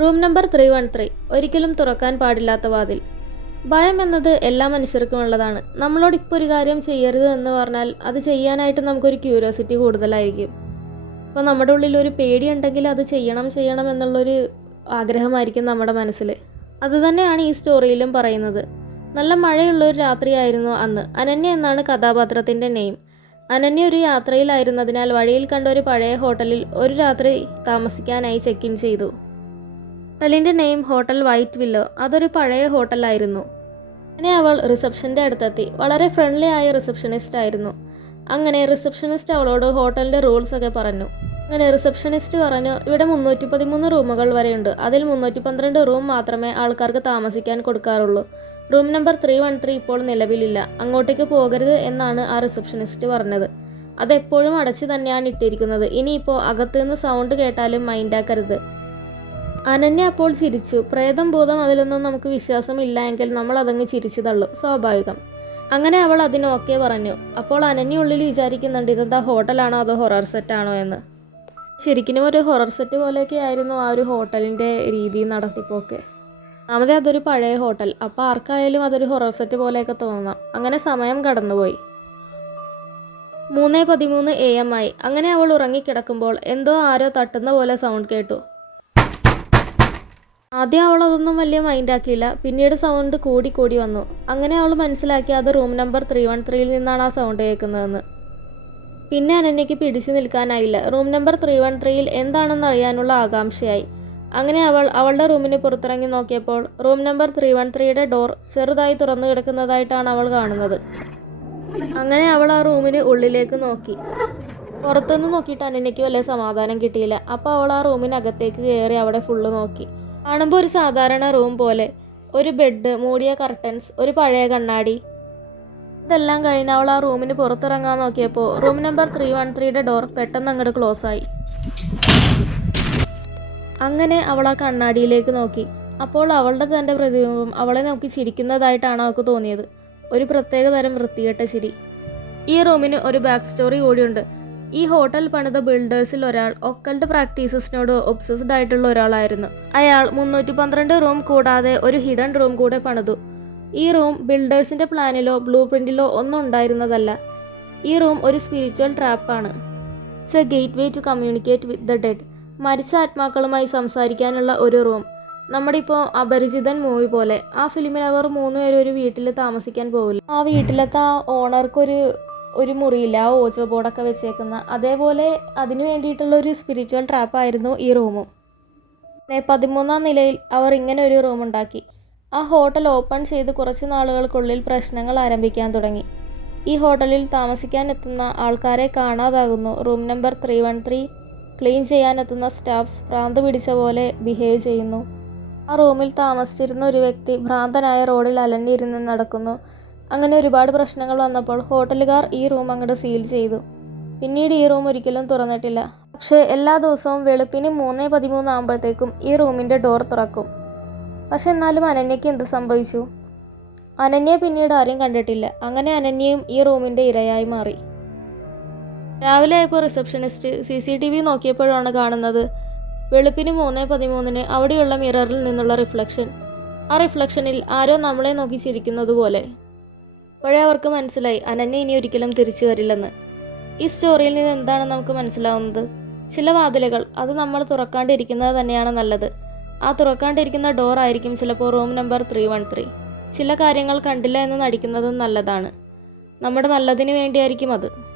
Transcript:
Room number three one three. ഒരിക്കലും തുറക്കാൻ പാടില്ലാത്ത വാതിൽ. ഭയം എന്നത് എല്ലാ മനുഷ്യർക്കും ഉള്ളതാണ്. നമ്മളോട് ഇപ്പോൾ ഒരു കാര്യം ചെയ്യരുത് എന്ന് പറഞ്ഞാൽ അത് ചെയ്യാനായിട്ട് നമുക്കൊരു ക്യൂരിയോസിറ്റി കൂടുതലായിരിക്കും. അപ്പോൾ നമ്മുടെ ഉള്ളിൽ ഒരു പേടിയുണ്ടെങ്കിൽ അത് ചെയ്യണം ചെയ്യണം എന്നുള്ളൊരു ആഗ്രഹമായിരിക്കും നമ്മുടെ മനസ്സിൽ. അതുതന്നെയാണ് ഈ സ്റ്റോറിയിലും പറയുന്നത്. നല്ല മഴയുള്ള ഒരു രാത്രിയായിരുന്നു അന്ന്. അനന്യ എന്നാണ് കഥാപാത്രത്തിന്റെ നെയിം. അനന്യ ഒരു യാത്രയിലായിരുന്നതിനാൽ വഴിയിൽ കണ്ട ഒരു പഴയ ഹോട്ടലിൽ ഒരു രാത്രി താമസിക്കാനായി ചെക്ക് ഇൻ ചെയ്തു. ഹോട്ടലിന്റെ നെയിം ഹോട്ടൽ വൈറ്റ് വില്ലോ. അതൊരു പഴയ ഹോട്ടലായിരുന്നു. അങ്ങനെ അവൾ റിസപ്ഷന്റെ അടുത്തെത്തി. വളരെ ഫ്രണ്ട്ലി ആയ റിസപ്ഷനിസ്റ്റ് ആയിരുന്നു. അങ്ങനെ റിസപ്ഷനിസ്റ്റ് അവളോട് ഹോട്ടലിന്റെ റൂൾസ് ഒക്കെ പറഞ്ഞു. അങ്ങനെ റിസപ്ഷനിസ്റ്റ് പറഞ്ഞു ഇവിടെ മുന്നൂറ്റി പതിമൂന്ന് റൂമുകൾ വരെയുണ്ട്. അതിൽ മുന്നൂറ്റി പന്ത്രണ്ട് റൂം മാത്രമേ ആൾക്കാർക്ക് താമസിക്കാൻ കൊടുക്കാറുള്ളൂ. Room number three one three ഇപ്പോൾ നിലവിലില്ല. അങ്ങോട്ടേക്ക് പോകരുത് എന്നാണ് ആ റിസപ്ഷനിസ്റ്റ് പറഞ്ഞത്. അതെപ്പോഴും അടച്ചു തന്നെയാണ് ഇട്ടിരിക്കുന്നത്. ഇനിയിപ്പോൾ അകത്തുനിന്ന് സൗണ്ട് കേട്ടാലും മൈൻഡാക്കരുത് അനന്യ അപ്പോൾ ചിരിച്ചു. പ്രേതം ഭൂതം അതിലൊന്നും നമുക്ക് വിശ്വാസമില്ല എങ്കിൽ നമ്മൾ അതങ്ങ് ചിരിച്ചു തള്ളും. സ്വാഭാവികം. അങ്ങനെ അവൾ അതിന് ഓക്കെ പറഞ്ഞു. അപ്പോൾ അനന്യ ഉള്ളിൽ വിചാരിക്കുന്നുണ്ട് ഇതെന്താ ഹോട്ടലാണോ അതോ ഹൊറർ സെറ്റാണോ എന്ന്. ശരിക്കും ഒരു ഹൊറർ സെറ്റ് പോലെയൊക്കെ ആയിരുന്നു ആ ഒരു ഹോട്ടലിന്റെ രീതി നടത്തിപ്പോക്കെ. നമ്മുടെ അതൊരു പഴയ ഹോട്ടൽ. അപ്പോൾ ആർക്കായാലും അതൊരു ഹൊറർ സെറ്റ് പോലെയൊക്കെ തോന്നാം. അങ്ങനെ സമയം കടന്നുപോയി. മൂന്ന് പതിമൂന്ന് എ എം ആയി. അങ്ങനെ അവൾ ഉറങ്ങിക്കിടക്കുമ്പോൾ എന്തോ ആരോ തട്ടുന്ന പോലെ സൗണ്ട് കേട്ടു. ആദ്യം അവൾ അതൊന്നും വലിയ മൈൻഡാക്കിയില്ല പിന്നീട് സൗണ്ട് കൂടി കൂടി വന്നു. അങ്ങനെ അവൾ മനസ്സിലാക്കി അത് റൂം നമ്പർ ത്രീ വൺ ത്രീയിൽ നിന്നാണ് ആ സൗണ്ട് കേൾക്കുന്നതെന്ന്. പിന്നെ അനന്യയ്ക്ക് പിടിച്ചു നിൽക്കാനായില്ല. റൂം നമ്പർ ത്രീ വൺ ത്രീയിൽ എന്താണെന്ന് അറിയാനുള്ള ആകാംക്ഷയായി. അങ്ങനെ അവൾ അവളുടെ റൂമിന് പുറത്തിറങ്ങി നോക്കിയപ്പോൾ റൂം നമ്പർ ത്രീ വൺ ത്രീയുടെ ഡോർ ചെറുതായി തുറന്നു കിടക്കുന്നതായിട്ടാണ് അവൾ കാണുന്നത്. അങ്ങനെ അവൾ ആ റൂമിന് ഉള്ളിലേക്ക് നോക്കി. പുറത്തുനിന്ന് നോക്കിയിട്ട് അനന്യയ്ക്ക് വലിയ സമാധാനം കിട്ടിയില്ല. അപ്പോൾ അവൾ ആ റൂമിനകത്തേക്ക് കയറി അവിടെ ഫുള്ള് നോക്കി. കാണുമ്പോൾ ഒരു സാധാരണ റൂം പോലെ. ഒരു ബെഡ് മൂടിയ കർട്ടൻസ് ഒരു പഴയ കണ്ണാടി. ഇതെല്ലാം കഴിഞ്ഞ് അവൾ ആ റൂമിന് പുറത്തിറങ്ങാൻ നോക്കിയപ്പോൾ റൂം നമ്പർ ത്രീ വൺ ത്രീയുടെ ഡോർ പെട്ടെന്ന് അങ്ങോട്ട് ക്ലോസ് ആയി. അങ്ങനെ അവൾ ആ കണ്ണാടിയിലേക്ക് നോക്കി. അപ്പോൾ അവളുടെ തന്റെ പ്രതിബിംബം അവളെ നോക്കി ചിരിക്കുന്നതായിട്ടാണ് അവൾക്ക് തോന്നിയത്. ഒരു പ്രത്യേക തരം വൃത്തികെട്ട ചിരി. ഈ റൂമിന് ഒരു ബാക്ക് സ്റ്റോറി കൂടിയുണ്ട്. ഈ ഹോട്ടൽ പണിത ബിൽഡേഴ്സിൽ ഒരാൾ ഒക്കൾട്ട് പ്രാക്ടീസസിനോട് ഒബ്സസ്ഡ് ആയിട്ടുള്ള ഒരാളായിരുന്നു. അയാൾ മുന്നൂറ്റി പന്ത്രണ്ട് റൂം കൂടാതെ ഒരു ഹിഡൻ റൂം കൂടെ പണിതു. ഈ റൂം ബിൽഡേഴ്സിന്റെ പ്ലാനിലോ ബ്ലൂ പ്രിന്റിലോ ഒന്നും ഉണ്ടായിരുന്നതല്ല. ഈ റൂം ഒരു spiritual ട്രാപ്പാണ് it's a gateway to communicate with the dead മരിച്ച ആത്മാക്കളുമായി സംസാരിക്കാനുള്ള ഒരു റൂം നമ്മുടെ ഇപ്പോൾ അപരിചിതൻ മൂവി പോലെ ആ ഫിലിമിൽ അവർ മൂന്നുപേരും ഒരു വീട്ടിൽ താമസിക്കാൻ പോകില്ല ആ വീട്ടിലത്തെ ആ ഓണർക്കൊരു ഒരു മുറിയില്ല ഓച്ചോ ബോർഡൊക്കെ വെച്ചേക്കുന്ന. അതേപോലെ അതിന് വേണ്ടിയിട്ടുള്ള ഒരു സ്പിരിച്വൽ ട്രാപ്പായിരുന്നു ഈ റൂമും പതിമൂന്നാം നിലയിൽ അവർ ഇങ്ങനെ ഒരു റൂം ഉണ്ടാക്കി. ആ ഹോട്ടൽ ഓപ്പൺ ചെയ്ത് കുറച്ച് നാളുകൾക്കുള്ളിൽ പ്രശ്നങ്ങൾ ആരംഭിക്കാൻ തുടങ്ങി. ഈ ഹോട്ടലിൽ താമസിക്കാൻ എത്തുന്ന ആൾക്കാരെ കാണാതാകുന്നു. Room number three one three clean ചെയ്യാനെത്തുന്ന staffs ഭ്രാന്ത് പിടിച്ച പോലെ ബിഹേവ് ചെയ്യുന്നു. ആ റൂമിൽ താമസിച്ചിരുന്ന ഒരു വ്യക്തി ഭ്രാന്തനായ റോഡിൽ അലഞ്ഞിരുന്ന് നടക്കുന്നു. അങ്ങനെ ഒരുപാട് പ്രശ്നങ്ങൾ വന്നപ്പോൾ ഹോട്ടലുകാർ ഈ റൂം അങ്ങോട്ട് സീൽ ചെയ്തു. പിന്നീട് ഈ റൂം ഒരിക്കലും തുറന്നിട്ടില്ല. പക്ഷേ എല്ലാ ദിവസവും വെളുപ്പിന് മൂന്ന് പതിമൂന്നാകുമ്പോഴത്തേക്കും ഈ റൂമിന്റെ ഡോർ തുറക്കും. പക്ഷെ എന്നാലും അനന്യയ്ക്ക് എന്ത് സംഭവിച്ചു? അനന്യയെ പിന്നീട് ആരെയും കണ്ടിട്ടില്ല. അങ്ങനെ അനന്യയും ഈ റൂമിന്റെ ഇരയായി മാറി. രാവിലെ ആയപ്പോൾ receptionist C C T V നോക്കിയപ്പോഴാണ് കാണുന്നത് വെളുപ്പിന് മൂന്ന് പതിമൂന്നിന് അവിടെയുള്ള മിററിൽ നിന്നുള്ള റിഫ്ലക്ഷൻ. ആ റിഫ്ലക്ഷനിൽ ആരോ നമ്മളെ നോക്കി ചിരിക്കുന്നത് പോലെ അപ്പോഴേ അവർക്ക് മനസ്സിലായി. അനന്യ ഇനി ഒരിക്കലും തിരിച്ചു വരില്ലെന്ന്. ഈ സ്റ്റോറിയിൽ നിന്ന് എന്താണ് നമുക്ക് മനസ്സിലാവുന്നത്? ചില വാതിലുകൾ. അത് നമ്മൾ തുറക്കാണ്ടിരിക്കുന്നത് തന്നെയാണ് നല്ലത്. ആ തുറക്കാണ്ടിരിക്കുന്ന ഡോർ ആയിരിക്കും ചിലപ്പോൾ room number three one three ചില കാര്യങ്ങൾ കണ്ടില്ല എന്ന് നടിക്കുന്നതും നല്ലതാണ്. നമ്മുടെ നല്ലതിന് വേണ്ടിയായിരിക്കും അത്.